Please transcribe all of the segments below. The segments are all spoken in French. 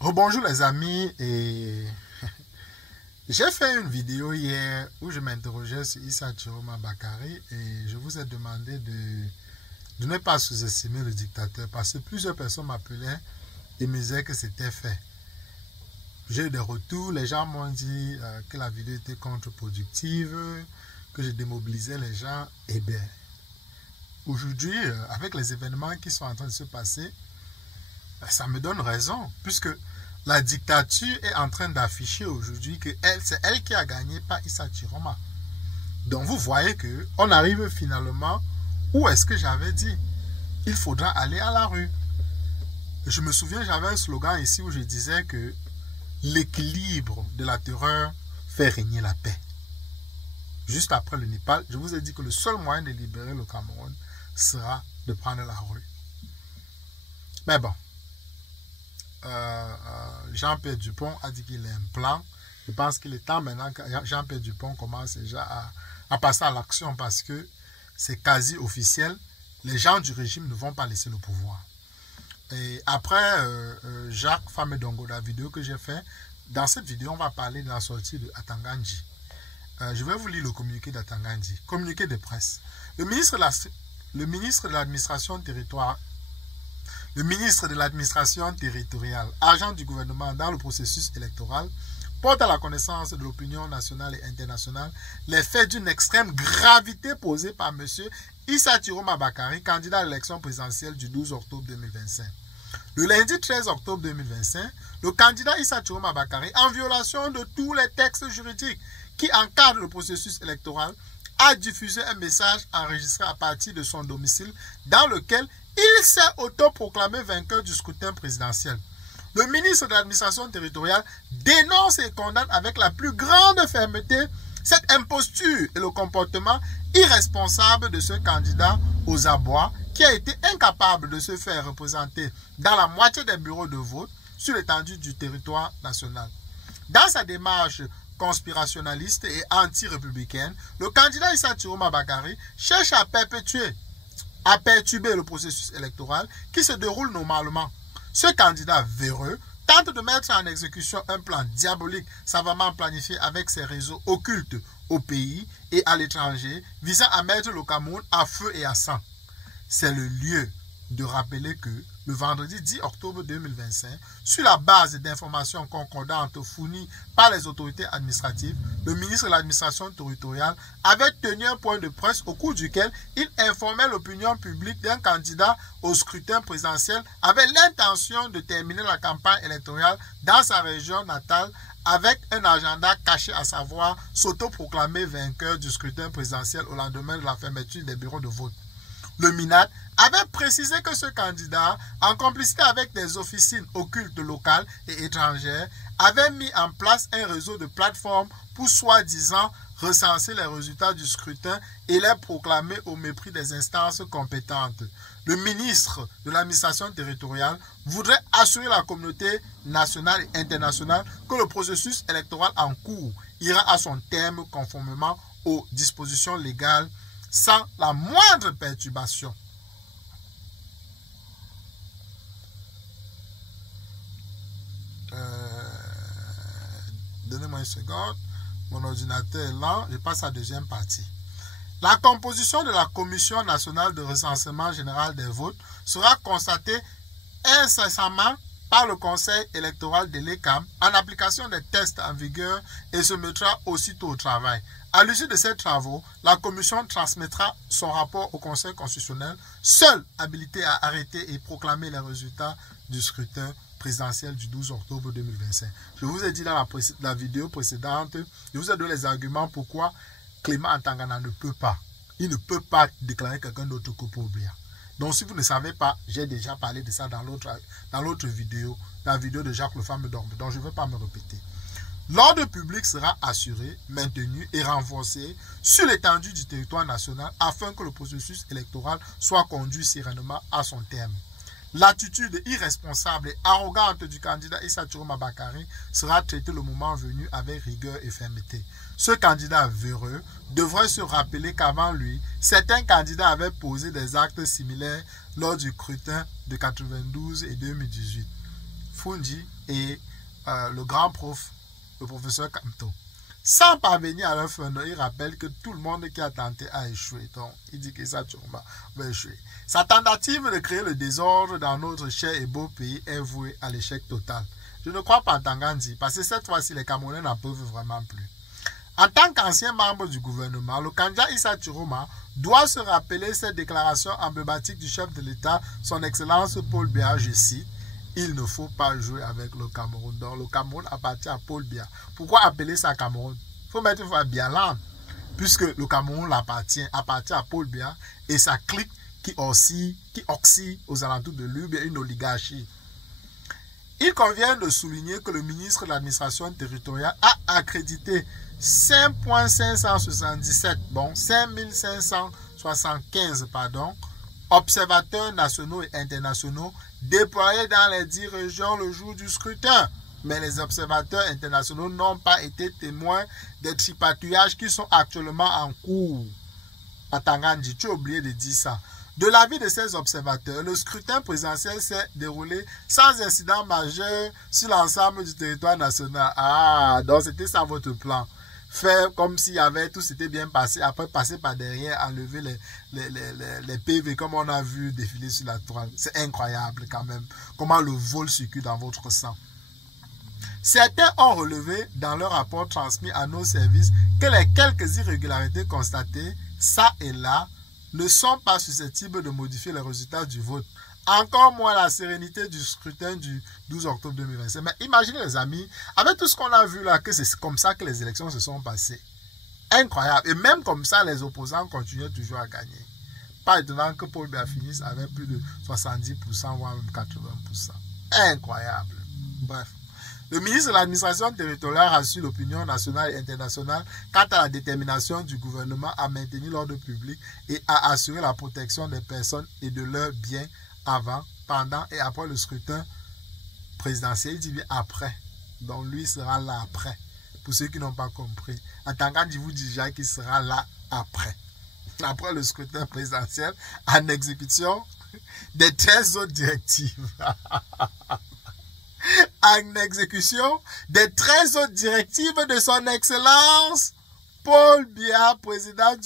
Rebonjour les amis, et j'ai fait une vidéo hier où je m'interrogeais sur Issa Chiroma Bakary et je vous ai demandé de ne pas sous-estimer le dictateur parce que plusieurs personnes m'appelaient et me disaient que c'était fait. J'ai eu des retours, les gens m'ont dit que la vidéo était contre-productive, que je démobilisais les gens. Et bien, aujourd'hui, avec les événements qui sont en train de se passer, ça me donne raison, puisque la dictature est en train d'afficher aujourd'hui que c'est elle qui a gagné, pas Issa Chiroma. Donc vous voyez qu'on arrive finalement où est-ce que j'avais dit il faudra aller à la rue. Je me souviens, j'avais un slogan ici où je disais que l'équilibre de la terreur fait régner la paix. Juste après le Népal, je vous ai dit que le seul moyen de libérer le Cameroun sera de prendre la rue. Mais bon, Jean-Pierre Dupont a dit qu'il a un plan. Je pense qu'il est temps maintenant que Jean-Pierre Dupont commence déjà à passer à l'action parce que c'est quasi officiel. Les gens du régime ne vont pas laisser le pouvoir. Et après Jacques Famedongo, la vidéo que j'ai fait, dans cette vidéo, on va parler de la sortie de Atangandji. Je vais vous lire le communiqué d'Atangandji. Communiqué de presse. Le ministre de l'administration territoriale, agent du gouvernement dans le processus électoral, porte à la connaissance de l'opinion nationale et internationale les faits d'une extrême gravité posés par M. Issa Chiroma Bakary, candidat à l'élection présidentielle du 12 octobre 2025. Le lundi 13 octobre 2025, le candidat Issa Chiroma Bakary, en violation de tous les textes juridiques qui encadrent le processus électoral, a diffusé un message enregistré à partir de son domicile dans lequel il s'est autoproclamé vainqueur du scrutin présidentiel. Le ministre de l'administration territoriale dénonce et condamne avec la plus grande fermeté cette imposture et le comportement irresponsable de ce candidat aux abois qui a été incapable de se faire représenter dans la moitié des bureaux de vote sur l'étendue du territoire national. Dans sa démarche conspirationnaliste et anti-républicaine, le candidat Issa Chiroma Bakary cherche à perturber le processus électoral qui se déroule normalement. Ce candidat véreux tente de mettre en exécution un plan diabolique savamment planifié avec ses réseaux occultes au pays et à l'étranger visant à mettre le Cameroun à feu et à sang. C'est le lieu de rappeler que le vendredi 10 octobre 2025, sur la base d'informations concordantes fournies par les autorités administratives, le ministre de l'administration territoriale avait tenu un point de presse au cours duquel il informait l'opinion publique d'un candidat au scrutin présidentiel avec l'intention de terminer la campagne électorale dans sa région natale avec un agenda caché, à savoir s'autoproclamer vainqueur du scrutin présidentiel au lendemain de la fermeture des bureaux de vote. Le MINAT avait précisé que ce candidat, en complicité avec des officines occultes locales et étrangères, avait mis en place un réseau de plateformes pour soi-disant recenser les résultats du scrutin et les proclamer au mépris des instances compétentes. Le ministre de l'administration territoriale voudrait assurer la communauté nationale et internationale que le processus électoral en cours ira à son terme conformément aux dispositions légales sans la moindre perturbation. Donnez-moi une seconde. Mon ordinateur est lent. Je passe à la deuxième partie. La composition de la Commission nationale de recensement général des votes sera constatée incessamment par le Conseil électoral de l'ECAM en application des tests en vigueur et se mettra aussitôt au travail. À l'issue de ces travaux, la Commission transmettra son rapport au Conseil constitutionnel, seul habilité à arrêter et proclamer les résultats du scrutin présidentiel du 12 octobre 2025. Je vous ai dit dans la vidéo précédente, je vous ai donné les arguments pourquoi Clément Atangana ne peut pas. Il ne peut pas déclarer quelqu'un d'autre que Paul-Biya. Donc si vous ne savez pas, j'ai déjà parlé de ça dans l'autre vidéo, la vidéo de Jacques Famedongo. Donc je ne vais pas me répéter. L'ordre public sera assuré, maintenu et renforcé sur l'étendue du territoire national afin que le processus électoral soit conduit sereinement à son terme. L'attitude irresponsable et arrogante du candidat Issa Chiroma Bakary sera traitée le moment venu avec rigueur et fermeté. Ce candidat véreux devrait se rappeler qu'avant lui, certains candidats avaient posé des actes similaires lors du scrutin de 92 et 2018. Fundi et le grand prof, le professeur Kamto. Sans parvenir à leur fin, il rappelle que tout le monde qui a tenté a échoué. Donc, il dit que ça va échouer. Sa tentative de créer le désordre dans notre cher et beau pays est vouée à l'échec total. Je ne crois pas en Tangandi, parce que cette fois-ci, les Camerounais n'en peuvent vraiment plus. En tant qu'ancien membre du gouvernement, le candidat Issa Chiroma doit se rappeler cette déclaration emblématique du chef de l'État, son Excellence Paul Biya, je cite, « Il ne faut pas jouer avec le Cameroun. » Donc le Cameroun appartient à Paul Biya. Pourquoi appeler ça Cameroun? Il faut mettre une fois Bialand, puisque le Cameroun appartient à Paul Biya et sa clique qui oscille aux alentours de lui, une oligarchie. Il convient de souligner que le ministre de l'administration territoriale a accrédité 5575 observateurs nationaux et internationaux déployés dans les 10 régions le jour du scrutin. Mais les observateurs internationaux n'ont pas été témoins des tripatouillages qui sont actuellement en cours. À Tangandji, tu as oublié de dire ça. De l'avis de ces observateurs, le scrutin présidentiel s'est déroulé sans incident majeur sur l'ensemble du territoire national. Ah, donc c'était ça votre plan. Faire comme s'il y avait tout s'était bien passé, après passer par derrière, enlever les PV comme on a vu défiler sur la toile. C'est incroyable quand même, comment le vol circule dans votre sang. Certains ont relevé dans leur rapport transmis à nos services que les quelques irrégularités constatées, ça et là, ne sont pas susceptibles de modifier les résultats du vote. Encore moins la sérénité du scrutin du 12 octobre 2025. Mais imaginez les amis, avec tout ce qu'on a vu là, que c'est comme ça que les élections se sont passées. Incroyable. Et même comme ça, les opposants continuaient toujours à gagner. Pas étonnant que Paul Biya finisse avec plus de 70%, voire même 80%. Incroyable. Bref. Le ministre de l'administration territoriale rassure l'opinion nationale et internationale quant à la détermination du gouvernement à maintenir l'ordre public et à assurer la protection des personnes et de leurs biens avant, pendant et après le scrutin présidentiel. Il dit bien après. Donc lui sera là après. Pour ceux qui n'ont pas compris. En tant que je vous dis déjà qu'il sera là après. Après le scrutin présidentiel en exécution des 13 autres directives. En exécution des 13 autres directives de son Excellence Paul Biya, président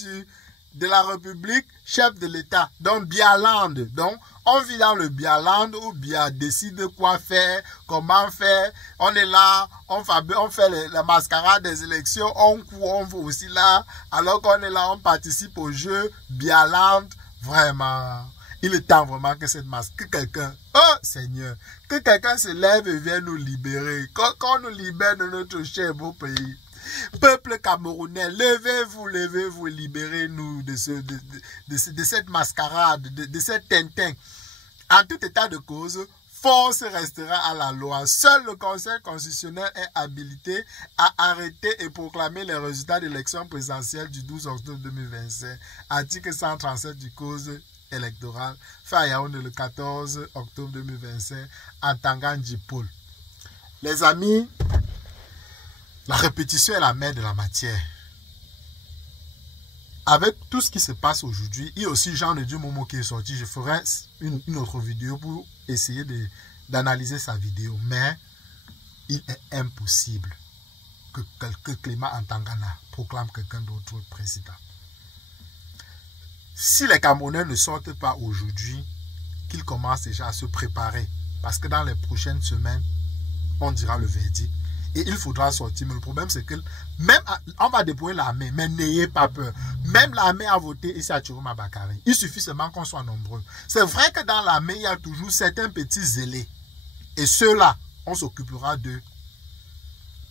de la République, chef de l'État. Donc Bialand. Donc on vit dans le Bialand où Biya décide quoi faire, comment faire. On est là, on fait la mascarade des élections, on court, on va aussi là. Alors qu'on est là, on participe au jeu Bialand. Vraiment. Il est temps vraiment que cette masse, que quelqu'un, oh Seigneur, que quelqu'un se lève et vienne nous libérer. Qu'on nous libère de notre cher beau pays. Peuple camerounais, levez-vous, libérez-nous de cette mascarade, de cette tintin. En tout état de cause, force restera à la loi. Seul le Conseil constitutionnel est habilité à arrêter et proclamer les résultats de l'élection présidentielle du 12 octobre 2025. Article 137 du Code électoral, fait à Yaoundé le 14 octobre 2025, en Tangandji Paul. Les amis, la répétition est la mère de la matière. Avec tout ce qui se passe aujourd'hui, et aussi Jean de Dieu Momo qui est sorti, je ferai une autre vidéo pour essayer d'analyser sa vidéo. Mais il est impossible que Clément Antangana proclame quelqu'un d'autre président. Si les Camerounais ne sortent pas aujourd'hui, qu'ils commencent déjà à se préparer. Parce que dans les prochaines semaines, on dira le verdict. Et il faudra sortir. Mais le problème, c'est que même on va déployer l'armée, mais n'ayez pas peur. Même l'armée a voté Issa Chiroma Bakary. Il suffit seulement qu'on soit nombreux. C'est vrai que dans l'armée, il y a toujours certains petits zélés. Et ceux-là, on s'occupera d'eux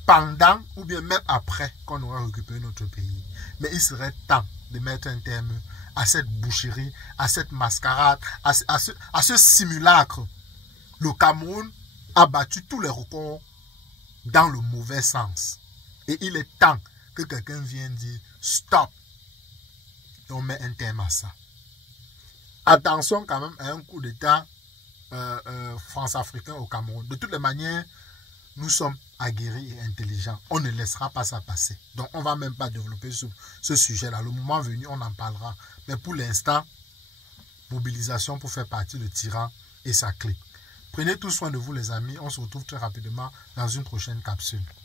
pendant ou bien même après qu'on aura récupéré notre pays. Mais il serait temps de mettre un terme à cette boucherie, à cette mascarade, à ce simulacre. Le Cameroun a battu tous les records dans le mauvais sens. Et il est temps que quelqu'un vienne dire stop. Et on met un terme à ça. Attention quand même à un coup d'État France-Africain au Cameroun. De toutes les manières, nous sommes aguerris et intelligents. On ne laissera pas ça passer. Donc on ne va même pas développer ce sujet-là. Le moment venu, on en parlera. Mais pour l'instant, mobilisation pour faire partie le tyran et sa clique. Prenez tout soin de vous les amis. On se retrouve très rapidement dans une prochaine capsule.